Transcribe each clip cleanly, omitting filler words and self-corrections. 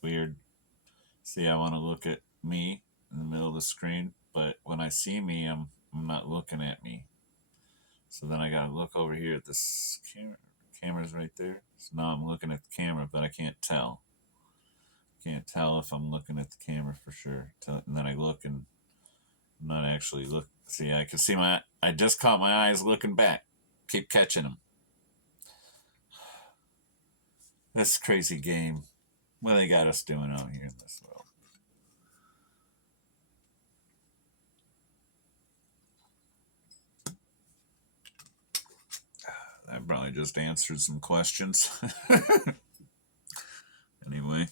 It's weird. See, I want to look at me in the middle of the screen, but when I see me, I'm not looking at me. So then I gotta look over here at this camera. Camera's right there. So now I'm looking at the camera, but I can't tell. Can't tell if I'm looking at the camera for sure. And then I look and I'm not actually look. See, I can see my. I just caught my eyes looking back. Keep catching them. This crazy game. What they got us doing out here in this world? I probably just answered some questions. Anyway,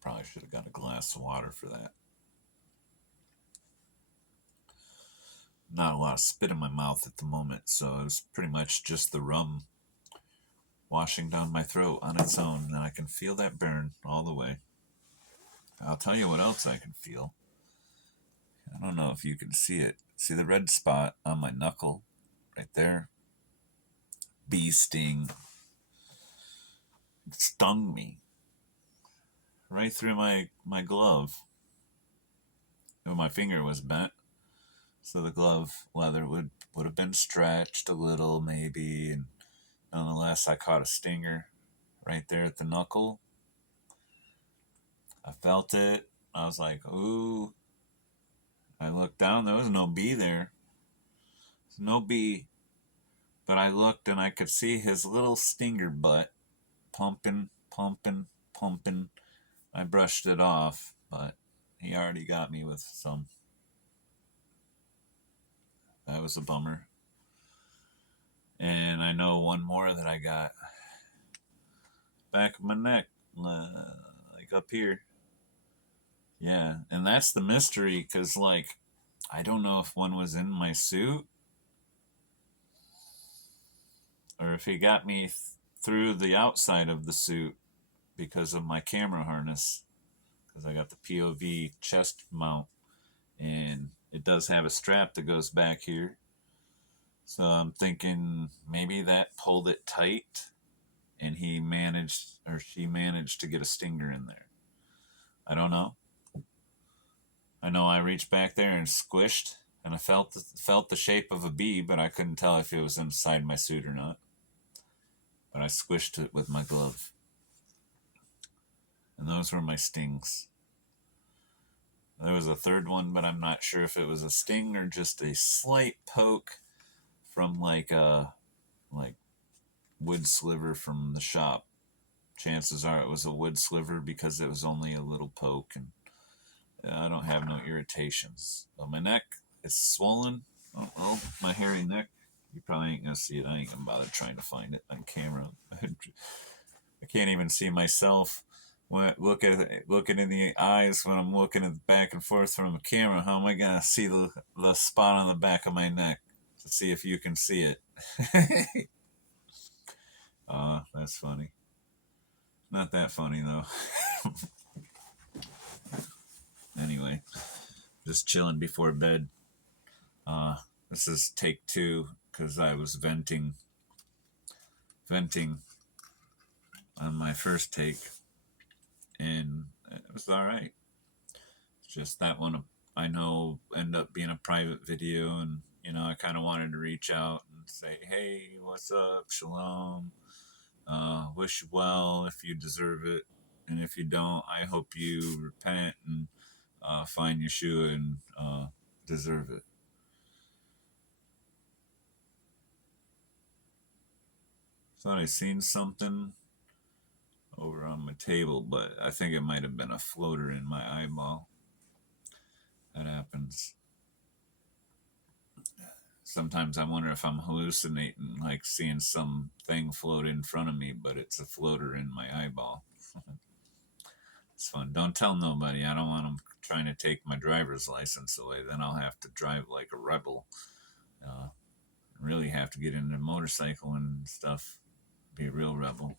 probably should have got a glass of water for that. Not a lot of spit in my mouth at the moment, so it was pretty much just the rum washing down my throat on its own, and I can feel that burn all the way. I'll tell you what else I can feel. I don't know if you can see it. See the red spot on my knuckle right there? Bee sting. It stung me right through my glove. My finger was bent, so the glove leather would have been stretched a little maybe, and nonetheless I caught a stinger right there at the knuckle. I felt it. I was like, ooh. I looked down, there was no bee there. No bee. But I looked and I could see his little stinger butt pumping, pumping, pumping. I brushed it off, but he already got me with some. That was a bummer. And I know one more that I got back of my neck, like up here. Yeah, and that's the mystery because, like, I don't know if one was in my suit or if he got me through the outside of the suit because of my camera harness. Because I got the POV chest mount and it does have a strap that goes back here. So I'm thinking maybe that pulled it tight and he managed or she managed to get a stinger in there. I don't know. I know I reached back there and squished and I felt the shape of a bee, but I couldn't tell if it was inside my suit or not. But I squished it with my glove. And those were my stings. There was a third one, but I'm not sure if it was a sting or just a slight poke from like a wood sliver from the shop. Chances are it was a wood sliver because it was only a little poke, and I don't have no irritations. But my neck is swollen. Oh, well, my hairy neck. You probably ain't gonna see it. I ain't gonna bother trying to find it on camera. I can't even see myself when looking in the eyes when I'm looking back and forth from a camera. How am I gonna see the spot on the back of my neck to see if you can see it? That's funny. Not that funny though. Anyway, just chilling before bed. Uh, this is take two because I was venting on my first take, and it was all right. It's just that one I know ended up being a private video, and I kind of wanted to reach out and say, hey, what's up, shalom. Wish you well if you deserve it, and if you don't, I hope you repent and find Yeshua and deserve it. Thought I seen something over on my table, but I think it might have been a floater in my eyeball. That happens. Sometimes I wonder if I'm hallucinating, like seeing something float in front of me, but it's a floater in my eyeball. It's fun. Don't tell nobody. I don't want them trying to take my driver's license away. Then I'll have to drive like a rebel. Uh, really have to get into a motorcycle and stuff. Be a real rebel.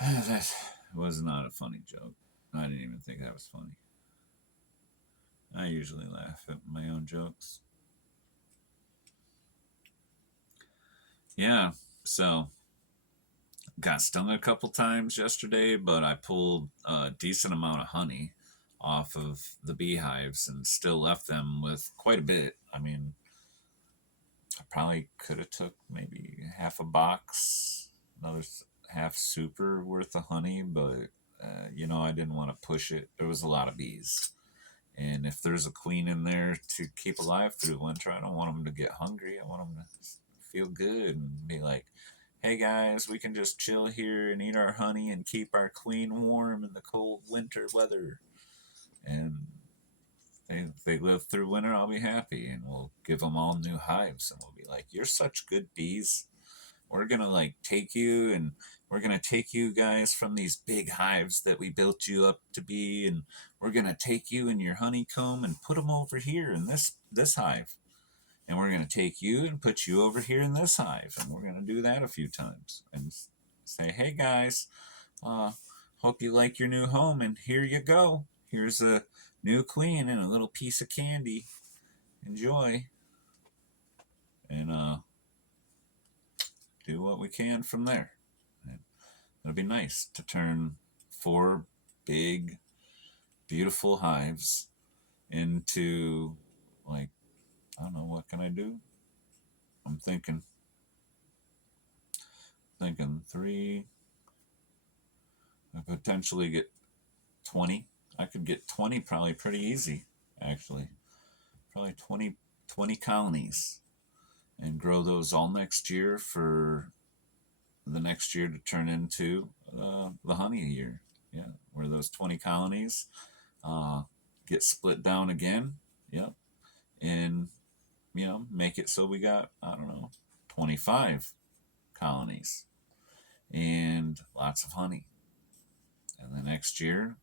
That was not a funny joke. I didn't even think that was funny. I usually laugh at my own jokes. yeah, so got stung a couple times yesterday, but I pulled a decent amount of honey off of the beehives and still left them with quite a bit. I mean, I probably could have took maybe half a box, another half super worth of honey, but I didn't want to push it. There was a lot of bees, and if there's a queen in there to keep alive through winter, I don't want them to get hungry. I want them to feel good and be like, "Hey guys, we can just chill here and eat our honey and keep our queen warm in the cold winter weather." And they live through winter, I'll be happy, and we'll give them all new hives, and we'll be like, "You're such good bees. We're gonna like take you, and we're gonna take you guys from these big hives that we built you up to be, and we're gonna take you and your honeycomb and put them over here in this hive, and we're gonna take you and put you over here in this hive, and we're gonna do that a few times, and say, hey guys, uh, hope you like your new home, and here you go. Here's a new queen and a little piece of candy. Enjoy, and do what we can from there." And it'll be nice to turn four big, beautiful hives into, like, I don't know, what can I do? I'm thinking three. I potentially get 20. I could get 20 probably pretty easy, actually. Probably 20 colonies, and grow those all next year for the next year to turn into the honey year. Yeah, where those 20 colonies uh, get split down again. Yep. And, make it so we got, I don't know, 25 colonies and lots of honey. And the next year,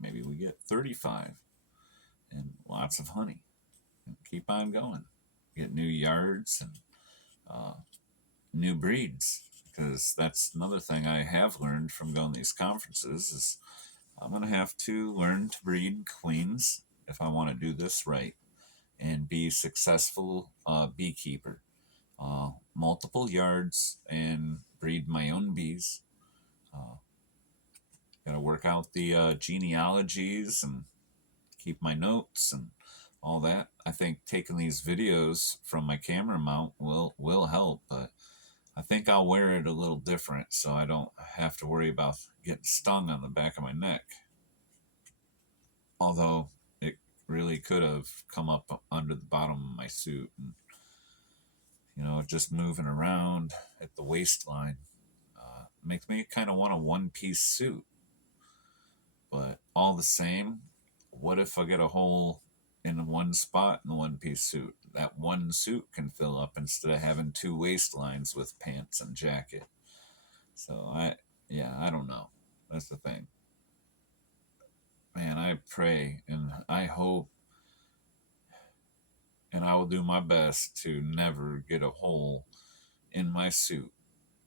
maybe we get 35 and lots of honey. And keep on going. Get new yards and uh, new breeds. Because that's another thing I have learned from going to these conferences is I'm going to have to learn to breed queens if I want to do this right and be a successful beekeeper. Multiple yards and breed my own bees. Uh, Got to work out the genealogies and keep my notes and all that. I think taking these videos from my camera mount will help, but I think I'll wear it a little different so I don't have to worry about getting stung on the back of my neck. Although it really could have come up under the bottom of my suit and, just moving around at the waistline makes me kind of want a one piece suit. But all the same, what if I get a hole in one spot in the one piece suit? That one suit can fill up instead of having two waistlines with pants and jacket. So yeah, I don't know. That's the thing. Man, I pray and I hope and I will do my best to never get a hole in my suit,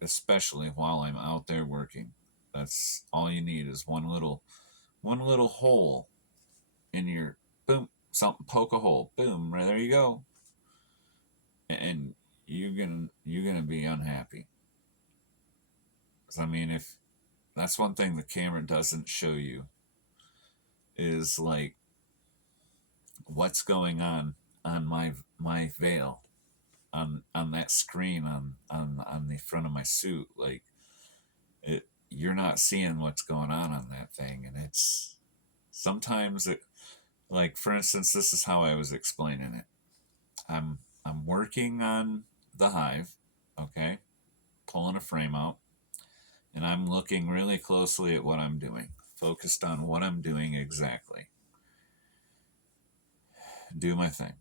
especially while I'm out there working. That's all you need is one little hole in your boom, something poke a hole. Boom, right there you go. And you're gonna be unhappy. 'Cause, I mean, if that's one thing the camera doesn't show you is like what's going on my veil on that screen on the front of my suit. Like you're not seeing what's going on that thing, and it's sometimes it, like for instance, this is how I was explaining it. I'm working on the hive, okay, pulling a frame out, and I'm looking really closely at what I'm doing, focused on what I'm doing exactly. Do my thing.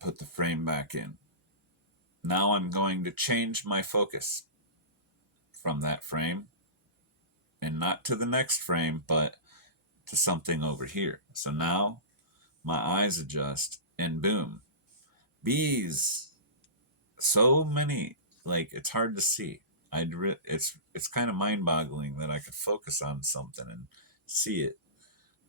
Put the frame back in. Now I'm going to change my focus from that frame and not to the next frame, but to something over here. So now my eyes adjust and boom, bees. So many, like it's hard to see. It's kind of mind-boggling that I could focus on something and see it,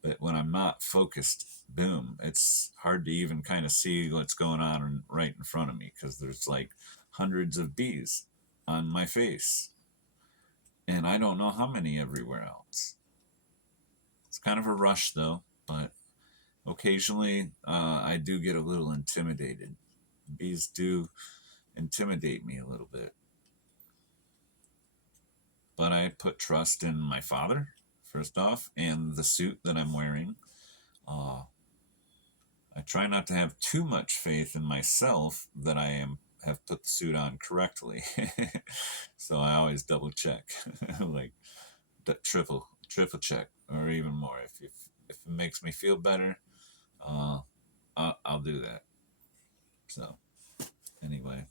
but when I'm not focused, boom, it's hard to even kind of see what's going on right in front of me because there's like hundreds of bees on my face, and I don't know how many everywhere else. It's kind of a rush though, but occasionally I do get a little intimidated. Bees do intimidate me a little bit. But I put trust in my father, first off, and the suit that I'm wearing. Uh, I try not to have too much faith in myself that have put the suit on correctly. So I always double check, like triple check, or even more. If it makes me feel better, uh, I'll do that. So anyway,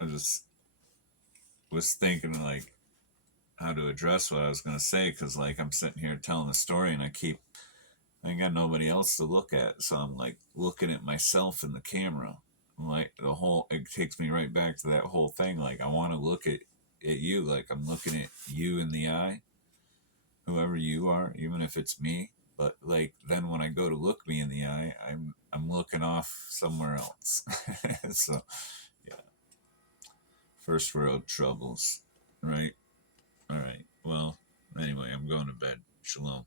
I just was thinking like how to address what I was gonna say because like I'm sitting here telling the story and I ain't got nobody else to look at, so I'm like looking at myself in the camera. Like it takes me right back to that whole thing. Like I want to look at you, like I'm looking at you in the eye, whoever you are, even if it's me. But like then when I go to look me in the eye, I'm looking off somewhere else. So yeah, first world troubles, right? All right. Well, anyway, I'm going to bed. Shalom.